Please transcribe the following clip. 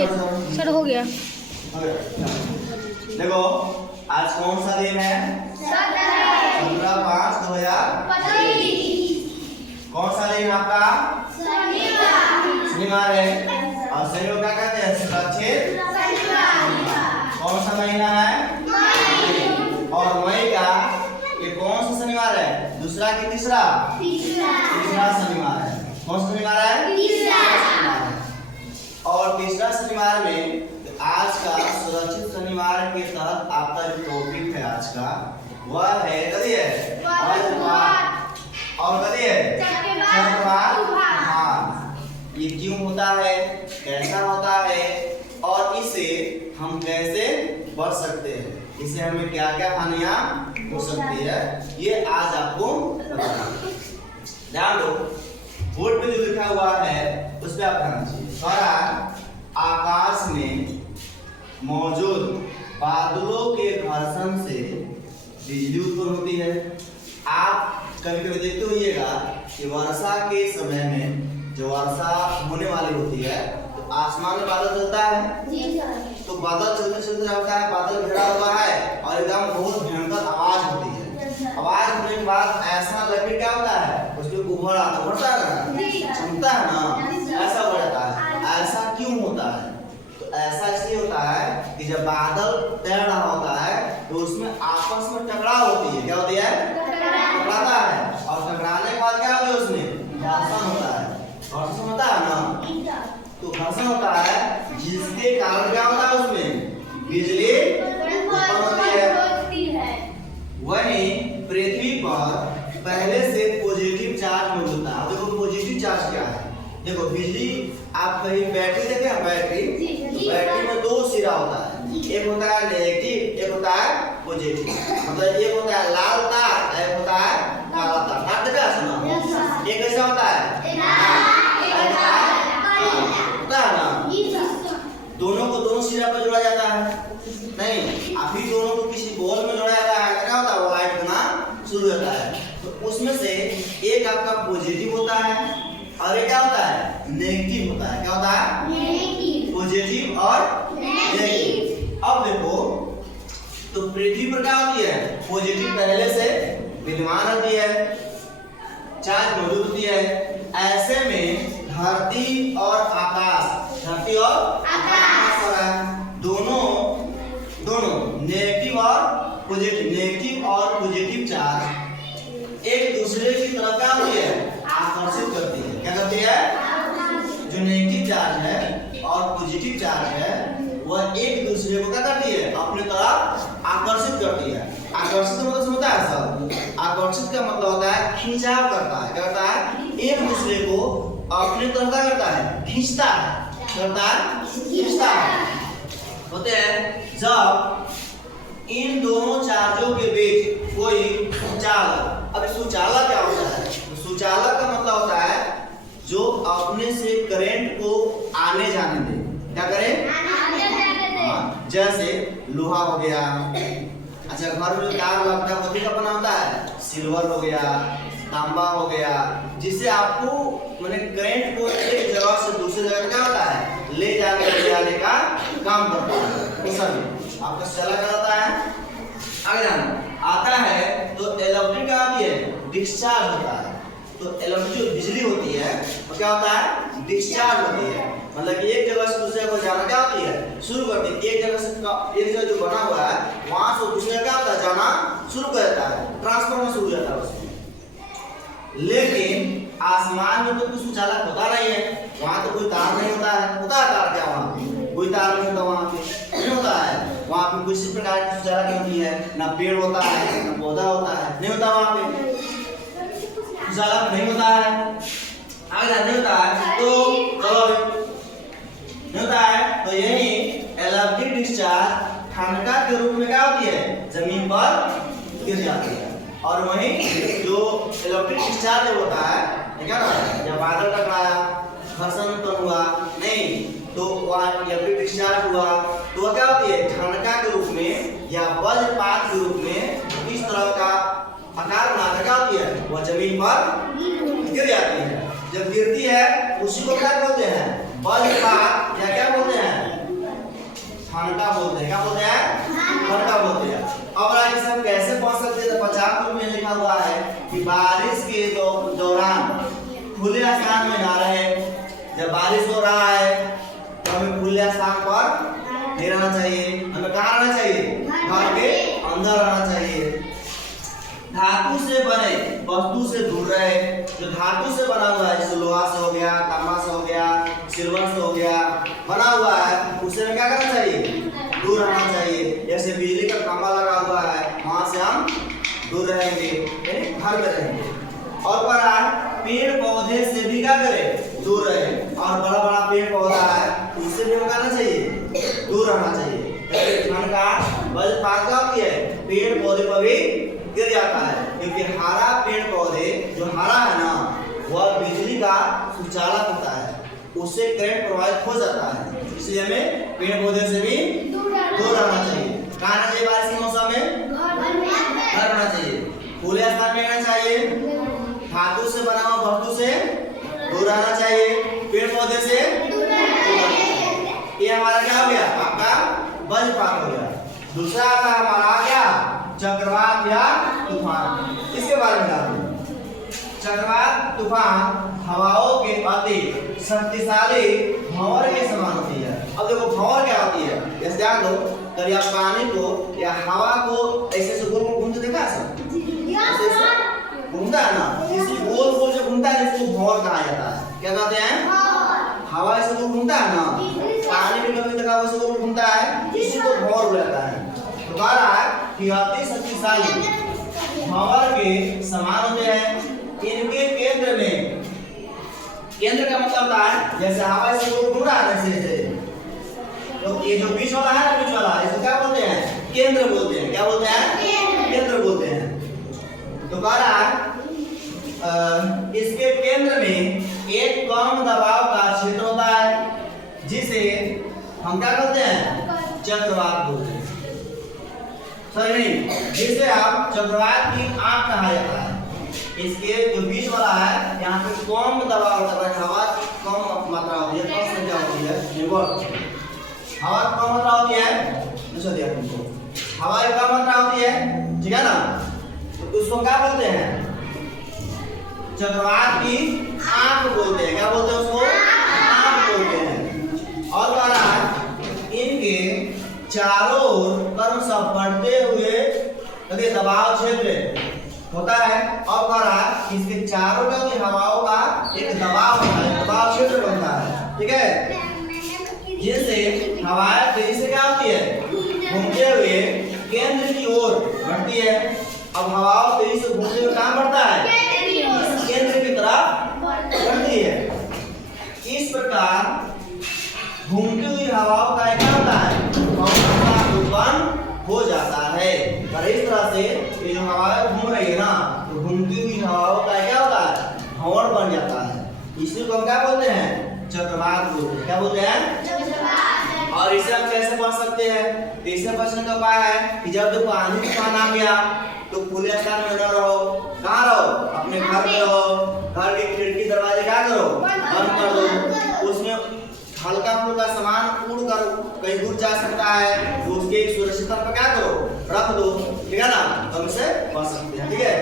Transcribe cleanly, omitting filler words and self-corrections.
Sir हो गया। देखो आज कौन सा दिन है? 17/5/2025। कौन सा दिन आपका? शनिवार है। और शनिवार क्या कहते हैं? सुरक्षित शनिवार। कौन सा महीना है? मई। और मई का ये कौन सा शनिवार है? दूसरा कि तीसरा? तीसरा शनिवार है। कौन सा शनिवार है? तीसरा। और तीसरा शनिवार में आज का सुरक्षित शनिवार के तहत आपका जो टॉपिक है आज का वह है कदी है और कदी है चक्रवात। हाँ, ये क्यों होता है, कैसा होता है और इसे हम कैसे बच सकते हैं, इससे हमें क्या क्या हानियां हो सकती है, ये आज आपको बताना। ध्यान दो, बोर्ड पे जो लिखा हुआ है उस पर आप ध्यान दीजिए। आकाश में मौजूद बादलों के घर्षण से बिजली उत्पन्न होती है। आप कभी कभी देखते होइएगा कि वर्षा के समय में जो वर्षा होने वाली होती है तो आसमान में बादल चलता है। तो बादल चलते चलते रहता है, बादल घिरा हुआ है और एकदम बहुत भयंकर आवाज होती है। आवाज होने के बाद ऐसा लगे क्या होता है, उसमें उभर आता है, उभरता है ना, चमकता है ना, ऐसा हो जाता है। ऐसा क्यों होता है? तो ऐसा इसलिए होता है कि जब बादल तैर रहा होता है तो उसमें आपस में टकराव होती है। क्या होती है? टकराता है। और टकराने के बाद क्या होता है? उसमें घर्षण होता है। घर्षण होता है ना, तो घर्षण होता है जिसके कारण क्या होता है? उसमें बिजली उत्पन्न होती है। वहीं पृथ्वी पर पहले से पॉजिटिव चार्ज मौजूद था। देखो पॉजिटिव चार्ज क्या है? देखो बिजली, आप कहीं बैटरी देखे हैं? बैटरी में दो सिरा होता है, एक होता है नेगेटिव, एक होता है पॉजिटिव। मतलब एक होता है लाल तार, एक होता है काला तार। तार देखा है? सुना? एक कैसा होता है? होता है ना, दोनों को दोनों सिरा पर जोड़ा जाता है। नहीं, अभी दोनों को किसी बॉल में जोड़ा जाता है, क्या होता है? वो लाइट करना शुरू होता है। तो उसमें से एक आपका पॉजिटिव होता है और एक क्या होता है? नेगेटिव होता है। क्या होता है? पॉजिटिव और नेगेटिव। अब देखो, तो पृथ्वी पर क्या होती है? पॉजिटिव पहले से विद्यमान होती है, चार्ज मौजूद होती है। ऐसे में धरती और आकाश दोनों नेगेटिव और पॉजिटिव चार्ज एक दूसरे की तरफ क्या होती है? आकर्षित करती है। क्या करती है? जो नेगेटिव चार्ज है और पॉजिटिव चार्ज है वह एक दूसरे को क्या करती है? अपनी तरफ आकर्षित करती है। आकर्षित का मतलब समझता है सब? आकर्षित का मतलब होता है खिंचाव करता है। क्या करता है? एक दूसरे को अपनी तरफ क्या करता है? खींचता है। करता है? खींचता है। होते हैं जब इन दोनों चार्जों के बीच कोई सुचालक। अब सुचालक क्या होता है? सुचालक का मतलब होता है जो अपने से करंट को आने जाने दे। क्या करे? जैसे लोहा हो गया, अच्छा घर में तार लगता है वो का बना होता है, सिल्वर हो गया, तांबा हो गया, जिससे आपको माने करंट को एक जगह से दूसरी जगह क्या होता है? ले जाने का काम करता है। आपका चला करता है, आगे जाना आता है तो इलेक्ट्रिक क्या होती है? डिस्चार्ज होता है। तो इलेक्ट्रिक जो बिजली होती है वो क्या होता है? डिस्चार्ज होती है। मतलब कि एक जगह से दूसरे जगह जाना क्या होती है? शुरू करती है। एक जगह जो बना हुआ है वहां से दूसरे क्या होता है? जाना शुरू कर देता है, ट्रांसफर होना शुरू हो जाता है उसमें। लेकिन आसमान में तो कुछ सुचालक होता नहीं है, वहां तो कोई तार नहीं होता है। होता है तार क्या? वहां पे कोई तार नहीं होता, वहां पे नहीं होता है। वहां पे किसी प्रकार की सुचालक नहीं होती है, ना पेड़ होता है ना पौधा होता है, नहीं होता वहां पे सुचालक नहीं होता है। आगे नहीं होता है तो चलो नहीं होता है तो यही इलेक्ट्रिक डिस्चार्ज ठनका के रूप में क्या होती है? जमीन पर गिर जाती है। और वहीं जो इलेक्ट्रिक डिस्चार्ज होता है क्या ना, जब बादल टकराया, घर्षण उत्पन्न हुआ नहीं तो वह इलेक्ट्रिक डिस्चार्ज हुआ तो वह क्या होती है? ठनका के रूप में या वज्रपात के रूप में इस तरह का आकार बनाकर क्या होती है? वह जमीन पर गिर जाती है। जब गिरती है उसी को क्या बोलते हैं? वज्रपात या क्या बोलते हैं? खुले स्थान पर नहीं रहना चाहिए, हमें कहाँ रहना चाहिए? घर के अंदर रहना चाहिए। धातु से बने वस्तु से दूर रहे। जो धातु से बना हुआ है जैसे लोहा से हो गया, तांबा से हो गया, सिल्वर से हो गया, बना हुआ है उससे हमें क्या करना चाहिए? दूर रहना चाहिए। जैसे बिजली का खंभा लगा हुआ है वहां से हम दूर रहेंगे, यानी घर में रहेंगे। और बड़ा पेड़ पौधे से भी क्या करें? दूर रहे। और बड़ा बड़ा पेड़ पौधा है उससे भी हमें करना चाहिए? दूर रहना चाहिए। ठंड का वज्रपात क्या होती है? पेड़ पौधे पर भी गिर जाता है, क्योंकि हरा पेड़ पौधे जो हरा है ना वह बिजली का सुचालक होता है, उससे करंट प्रवाहित हो जाता है। इसलिए हमें पेड़ पौधे से भी दूर रहना चाहिए। कहाँ रहना चाहिए? बारिश के मौसम में घर रहना चाहिए, खुले स्थान में रहना चाहिए, धातु से बना हुआ वस्तु से दूर रहना चाहिए, पेड़ पौधे से दूर रहना चाहिए। ये हमारा क्या हो गया? आपका वज्रपात हो गया। दूसरा आता है हमारा क्या? चक्रवात या तूफान। इसके बारे में जानते। चक्रवात तूफान हवाओं के अति शक्तिशाली भंवर के समान होती है। अब देखो भंवर क्या होती है? जैसे ध्यान दो, कभी आप पानी को या हवा को ऐसे से गोल गोल घूमते देखा है? घूमता है ना, इसी गोल गोल जो घूमता है इसको भंवर कहा जाता है। क्या कहते हैं? हवा ऐसे गोल घूमता है ना, पानी में कभी देखा वैसे गोल घूमता है, इसी को भंवर बोलता है। तो कह रहा है कि अति शक्तिशाली भंवर के समान होते हैं। इनके केंद्र में, केंद्र का मतलब होता है जैसे हवा से घूम रहा है ऐसे, तो ये जो बीच वाला है ना, बीच वाला इसको क्या बोलते हैं? केंद्र बोलते हैं। क्या बोलते हैं? केंद्र बोलते हैं। तो कह रहा है इसके केंद्र में एक कम दबाव का क्षेत्र होता है जिसे हम क्या कहते हैं? चक्रवात बोलते हैं। सही नहीं, जिसे आप चक्रवात की आंख कहा जाता है। इसके जो बीच वाला है यहाँ पे कम दबाव होता है, हवा की कम मात्रा होती है, कम संख्या होती है, हवा की कम मात्रा होती है, दिया तुमको हवा की कम मात्रा होती है, ठीक है ना? तो उसको क्या बोलते हैं? चक्रवात की आंख बोलते हैं। क्या बोलते हैं उसको? आंख बोलते हैं। और कह रहा है इनके चारों ओर क्रमशः बढ़ते हुए दबाव क्षेत्र होता है। और कह रहा है इसके चारों का हवाओं का एक दबाव होता है, दबाव क्षेत्र बनता है, ठीक है? जिससे हवाएं तेजी से क्या होती है? घूमते हुए केंद्र की ओर बढ़ती है। अब हवाओं तेजी से घूमते हुए कहाँ बढ़ता है? केंद्र की तरफ बढ़ती है। इस प्रकार घूमती हुई हवाओं का क्या होता है? उत्पन्न हो जाता है। और इस तरह से ये जो हवाएं घूम रही है ना, तो घूमती हुई हवाओं का क्या होता है? भंवर बन जाता है। इसी को हम क्या बोलते हैं? चक्रवात बोलते हैं। क्या बोलते हैं? चक्रवात। और इसे हम कैसे बच सकते हैं? इससे बचने का उपाय है कि जब देखो आंधी तूफान आ गया तो खुले स्थान में न रहो। कहाँ रहो? अपने घर में रहो। घर के खिड़की दरवाजे क्या करो? बंद कर दो। उसमें हल्का फुल्का सामान उड़ कर कहीं दूर जा सकता है, तो उसके सुरक्षित पर क्या करो? रख दो, ठीक है ना? हम इसे बच सकते हैं, ठीक है?